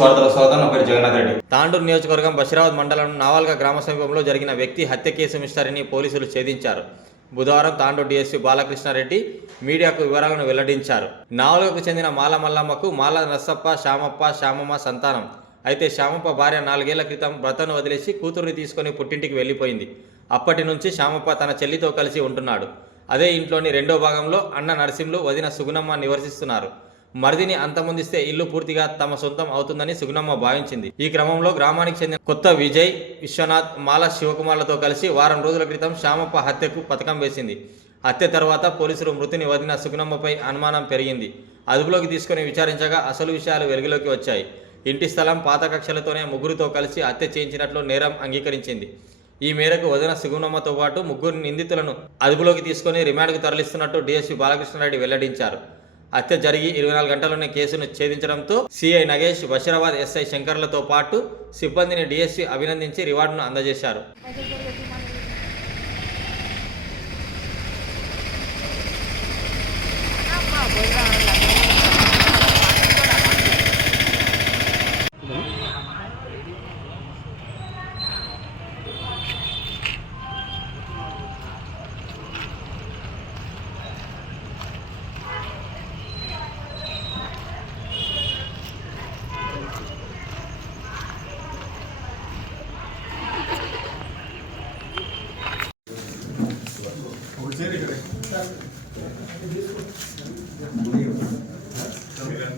వార్తల స్వాగతం. నా పేరు జగన్నాథ్ రెడ్డి. తాండూరు నియోజకవర్గం బషీరాబాద్ మండలం నావల్గా గ్రామ సమీపంలో జరిగిన వ్యక్తి హత్య కేసు మిస్టరీని పోలీసులు ఛేదించారు. బుధవారం తాండూరు డీఎస్పీ బాలకృష్ణారెడ్డి మీడియాకు వివరాలను వెల్లడించారు. నావల్గకు చెందిన మాల మల్లమ్మకు మాల నర్సప్ప శ్యామప్ప శ్యామమ్మ సంతానం. అయితే శ్యామప్ప భార్య నాలుగేళ్ళ క్రితం భర్తను వదిలేసి కూతురుని తీసుకుని పుట్టింటికి వెళ్ళిపోయింది. అప్పటి నుంచి శ్యామప్ప తన చెల్లితో కలిసి ఉంటున్నాడు. అదే ఇంట్లోని రెండో భాగంలో అన్న నరసింహులు వదిన సుగుణమ్మ నివసిస్తున్నారు. మరిదిని అంతమొందిస్తే ఇల్లు పూర్తిగా తమ సొంతం అవుతుందని సుగుణమ్మ భావించింది. ఈ క్రమంలో గ్రామానికి చెందిన కొత్త విజయ్ విశ్వనాథ్ మాల శివకుమార్లతో కలిసి వారం రోజుల క్రితం శ్యామప్ప హత్యకు పథకం వేసింది. హత్య తర్వాత పోలీసులు మృతిని వదిన సుగుణమ్మపై అనుమానం పెరిగింది. అదుపులోకి తీసుకుని విచారించగా అసలు విషయాలు వెలుగులోకి వచ్చాయి. ఇంటి స్థలం పాత కక్షలతోనే ముగ్గురితో కలిసి హత్య చేయించినట్లు నేరం అంగీకరించింది. ఈ మేరకు వదిన సుగుణమ్మతో పాటు ముగ్గురు నిందితులను అదుపులోకి తీసుకుని రిమాండ్కు తరలిస్తున్నట్టు డీఎస్పీ బాలకృష్ణారెడ్డి వెల్లడించారు. హత్య జరిగి ఇరవై నాలుగు గంటల్లోనే కేసును ఛేదించడంతో సిఐ నగేష్ బషీరాబాద్ ఎస్ఐ శంకర్లతో పాటు సిబ్బందిని డిఎస్పీ అభినందించి రివార్డును అందజేశారు.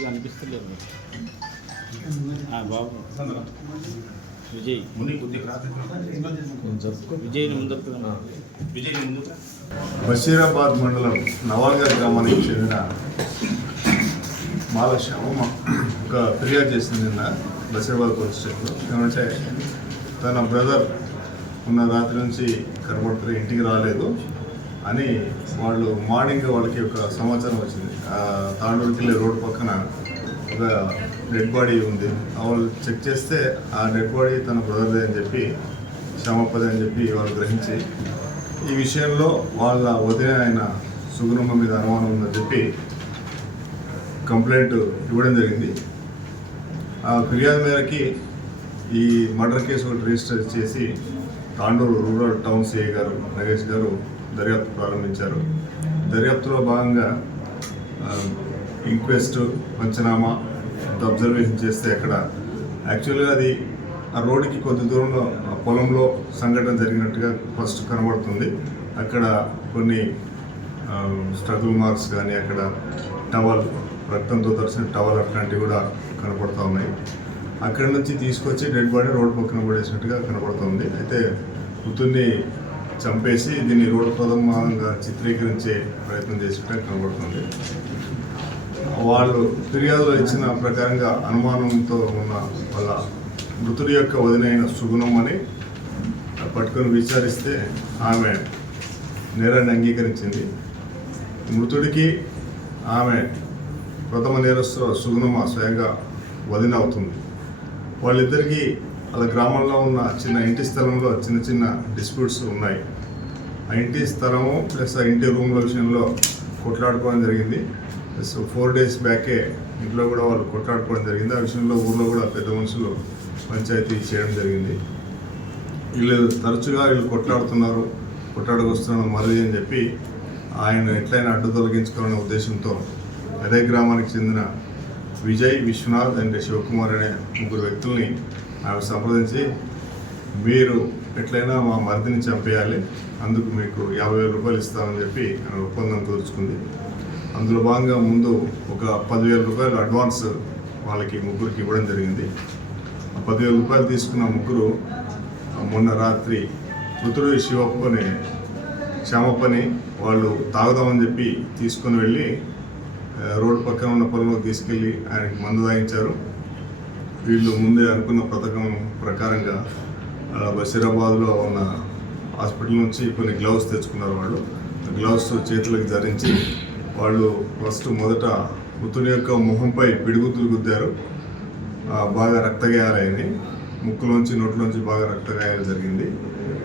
కనిపిస్తలేరు ఆ, బాబు. విజయ్. విజయ్ ముందరకు బషీరాబాద్ మండలం నవాల్గర్ గ్రామానికి చెందిన మాల శ్యామమ్మ ఒక ఫిర్యాదు చేసింది నిన్న బషీరాబాద్ పోలీస్ స్టేషన్లో. ఏమంటే తన బ్రదర్ ఉన్న రాత్రి నుంచి కనబడుతున్న ఇంటికి రాలేదు. అని వాళ్ళు మార్నింగ్ వాళ్ళకి ఒక సమాచారం వచ్చింది. ఆ తాండూరుకి వెళ్ళే రోడ్ పక్కన ఒక డెడ్ బాడీ ఉంది. వాళ్ళు చెక్ చేస్తే ఆ డెడ్ బాడీ తన బ్రదర్దే అని చెప్పి శ్యామప్పదే అని చెప్పి వాళ్ళు గ్రహించి ఈ విషయంలో వాళ్ళ వదిన ఆయన సుగుణమ్మ మీద అనుమానం ఉందని చెప్పి కంప్లైంట్ ఇవ్వడం జరిగింది. ఆ ఫిర్యాదు మేరకి ఈ మర్డర్ కేసు ఒకటి రిజిస్టర్ చేసి తాండూరు రూరల్ టౌన్ సిఐ గారు నగేష్ గారు దర్యాప్తు ప్రారంభించారు. దర్యాప్తులో భాగంగా ఇంక్వెస్ట్ పంచనామా అబ్జర్వేషన్ చేస్తే అక్కడ యాక్చువల్గా అది ఆ రోడ్డుకి కొద్ది దూరంలో ఆ పొలంలో సంఘటన జరిగినట్టుగా ఫస్ట్ కనబడుతుంది. అక్కడ కొన్ని స్ట్రగుల్ మార్క్స్ కానీ అక్కడ టవల్ రక్తంతో దర్శన టవల్ అట్లాంటివి కూడా కనపడుతూ ఉన్నాయి. అక్కడి నుంచి తీసుకొచ్చి డెడ్ బాడీ రోడ్ పక్కన పడేసినట్టుగా కనపడుతుంది. అయితే మృతుడిని చంపేసి దీన్ని రోడ్డు ప్రథమంగా చిత్రీకరించే ప్రయత్నం చేసినట్టు కనబడుతుంది. వాళ్ళు ఫిర్యాదులో ఇచ్చిన ప్రకారంగా అనుమానంతో ఉన్న వాళ్ళ మృతుడి యొక్క వదినైన సుగుణం అని పట్టుకొని విచారిస్తే ఆమె నేరాన్ని అంగీకరించింది. మృతుడికి ఆమె ప్రథమ నేరస్తు సుగుణమ స్వయంగా వదిన అవుతుంది. వాళ్ళిద్దరికీ అలా గ్రామంలో ఉన్న చిన్న ఇంటి స్థలంలో చిన్న చిన్న డిస్ప్యూట్స్ ఉన్నాయి. ఆ ఇంటి స్థలము ప్లస్ ఆ ఇంటి రూమ్ల విషయంలో కొట్లాడుకోవడం జరిగింది. ప్లస్ ఫోర్ డేస్ బ్యాకే ఇంట్లో కూడా వాళ్ళు కొట్లాడుకోవడం జరిగింది. ఆ విషయంలో ఊళ్ళో కూడా పెద్ద మనుషులు పంచాయతీ చేయడం జరిగింది. వీళ్ళు తరచుగా వీళ్ళు కొట్లాడుతున్నారు కొట్లాడకొస్తున్నారు మరిది అని చెప్పి ఆయన ఎట్లయినా అడ్డు తొలగించుకోవాలనే ఉద్దేశంతో అదే గ్రామానికి చెందిన విజయ్ విశ్వనాథ్ అండ్ శివకుమార్ అనే ముగ్గురు వ్యక్తుల్ని ఆమె సంప్రదించి మీరు ఎట్లయినా మా మరిదిని చంపేయాలి. అందుకు మీకు యాభై వేల రూపాయలు ఇస్తామని చెప్పి ఆమె ఒప్పందం కుదుర్చుకుంది అందులో భాగంగా ముందు ఒక పదివేల రూపాయలు అడ్వాన్స్ వాళ్ళకి ముగ్గురికి ఇవ్వడం జరిగింది. ఆ పదివేల రూపాయలు తీసుకున్న ముగ్గురు మొన్న రాత్రి మృతుడు శివప్పని శ్యామప్పని వాళ్ళు తాగుదామని చెప్పి తీసుకొని వెళ్ళి రోడ్డు పక్కన ఉన్న పొలంలోకి తీసుకెళ్ళి ఆయనకి మందు తాగించారు. వీళ్ళు ముందే అనుకున్న పథకం ప్రకారంగా బషీరాబాద్లో ఉన్న హాస్పిటల్ నుంచి కొన్ని గ్లౌస్ తెచ్చుకున్నారు వాళ్ళు. గ్లౌస్ చేతులకు ధరించి వాళ్ళు ఫస్ట్ మొదట మృతుని యొక్క మొహంపై పిడుగుతులు గుద్దారు. బాగా రక్తగాయాలయ్యాయి. ముక్కులోంచి నోట్లోంచి బాగా రక్తగాయాలు జరిగింది.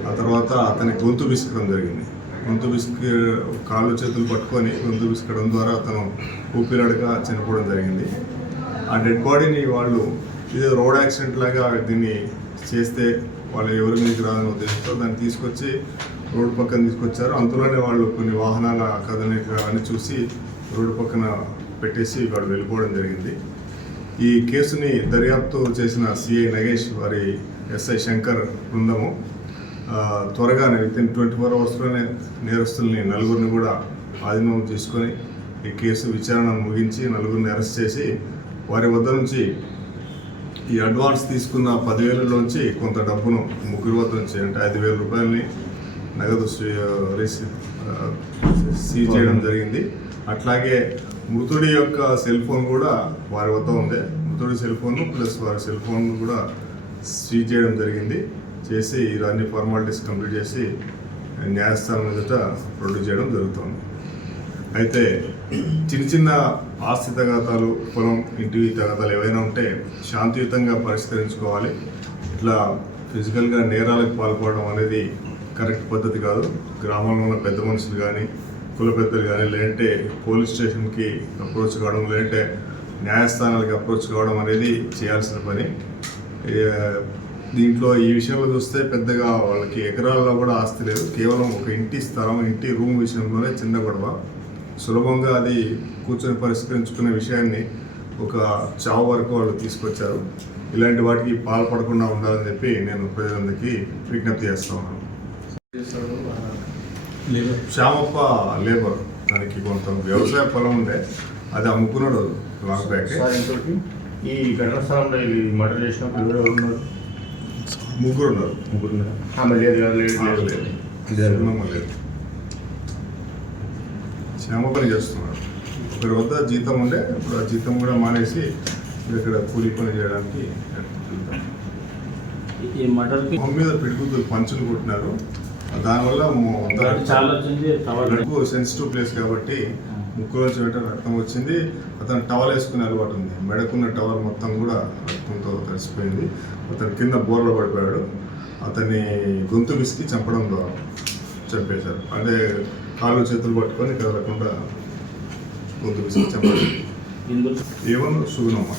ఆ తర్వాత అతని గొంతు విసుకడం జరిగింది. గొంతు విసుకు కాళ్ళు చేతులు పట్టుకొని గొంతు విసుకడం ద్వారా అతను ఊపిరాడక చనిపోవడం జరిగింది. ఆ డెడ్ బాడీని వాళ్ళు ఇది రోడ్ యాక్సిడెంట్ లాగా దీన్ని చేస్తే వాళ్ళు ఎవరి మీదకి రాదని ఉద్దేశంతో దాన్ని తీసుకొచ్చి రోడ్డు పక్కన తీసుకొచ్చారు. అంతలోనే వాళ్ళు కొన్ని వాహనాల కదలిక అని చూసి రోడ్డు పక్కన పెట్టేసి వాడు వెళ్ళిపోవడం జరిగింది. ఈ కేసుని దర్యాప్తు చేసిన సిఐ నగేష్ వారి ఎస్ఐ శంకర్ బృందము త్వరగానే విత్ ఇన్ ట్వంటీ ఫోర్ అవర్స్లోనే నేరస్తుల్ని నలుగురిని కూడా ఆధీనం తీసుకొని ఈ కేసు విచారణను ముగించి నలుగురిని అరెస్ట్ చేసి వారి వద్ద నుంచి ఈ అడ్వాన్స్ తీసుకున్న పదివేలలోంచి కొంత డబ్బును ముగ్గురు వద్ద నుంచి అంటే ఐదు వేల రూపాయలని నగదు రిసీవ్ సీజ్ చేయడం జరిగింది. అట్లాగే మృతుడి యొక్క సెల్ ఫోన్ కూడా వారి వద్ద ఉంది. మృతుడి సెల్ ఫోన్ ప్లస్ వారి సెల్ ఫోన్ కూడా సీజ్ చేయడం జరిగింది. చేసి ఇవన్నీ ఫార్మాలిటీస్ కంప్లీట్ చేసి న్యాయస్థానం ఎదుట ప్రొడ్యూస్ చేయడం జరుగుతుంది. అయితే చిన్న చిన్న ఆస్తి తగాదాలు పొలం ఇంటి తగాదాలు ఏవైనా ఉంటే శాంతియుతంగా పరిష్కరించుకోవాలి. ఇట్లా ఫిజికల్గా నేరాలకు పాల్పడడం అనేది కరెక్ట్ పద్ధతి కాదు. గ్రామంలో ఉన్న పెద్ద మనుషులు కానీ కుల పెద్దలు కానీ లేదంటే పోలీస్ స్టేషన్కి అప్రోచ్ కావడం లేదంటే న్యాయస్థానాలకు అప్రోచ్ కావడం అనేది చేయాల్సిన పని. దీంట్లో ఈ విషయంలో చూస్తే పెద్దగా వాళ్ళకి ఎకరాల్లో కూడా ఆస్తి లేదు. కేవలం ఒక ఇంటి స్థలం ఇంటి రూమ్ విషయంలోనే చిన్న గొడవ. సులభంగా అది కూర్చొని పరిష్కరించుకునే విషయాన్ని ఒక చావు వరకు వాళ్ళు తీసుకొచ్చారు. ఇలాంటి వాటికి పాల్పడకుండా ఉండాలని చెప్పి నేను ప్రజలందరికీ విజ్ఞప్తి చేస్తా ఉన్నాను. శ్యామప్ప లేబర్ దానికి కొంత వ్యవసాయ పొలం ఉండే అది అమ్ముకున్నాడు లాంగ్ బ్యాక్ ఈ ఘటన స్థలంలో ఇది మర్డర్ చేసినప్పుడు ఎవరు ఉన్నారు? ముగ్గురు ఉన్నారు. ముగ్గురు ఉన్నారా? ఆమె లేదు లేదు, లేదు. లేదు. శ్యామ పని చేస్తున్నారు ఒకరి వద్ద జీతం ఉండే ఇప్పుడు ఆ జీతం కూడా మానేసి ఇక్కడ కూలి పని చేయడానికి మొహం మీద పిడుగుతూ పంచులు కొట్టినారు. దానివల్ల మొ- చాలా వచ్చింది టవర్ మెడకు సెన్సిటివ్ ప్లేస్ కాబట్టి ముక్కులోంచి వెంట రక్తం వచ్చింది. అతను టవల్ వేసుకునే అలవాటు ఉంది. మెడకున్న టవల్ మొత్తం కూడా రక్తంతో తడిసిపోయింది. అతను కింద బోర్లో పడిపోయాడు. అతన్ని గొంతు విసికి చంపడం ద్వారా చంపేశారు. అంటే కాళ్ళు చేతులు పట్టుకొని కదలకుండా ఇందులో ఏమన్నా సుగుణమ్మ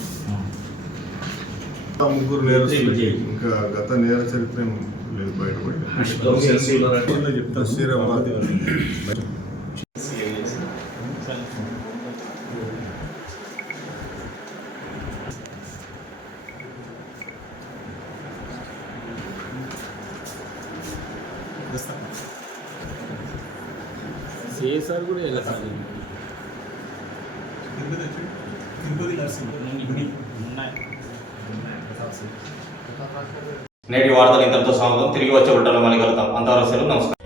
ఆ ముగ్గురు నేరస్తులు ఇంకా గత నేర చరిత్ర లేదు బయటపడి బషీరాబాద్ సిఎస్ఆర్ కూడా ఎలా సార్. నేటి వార్తలు ఇంతటితో సమాప్తం. తిరిగి వచ్చే ఉంటాను మళ్ళీ కలుగుతాం అంతవరకు సెలవు నమస్కారం.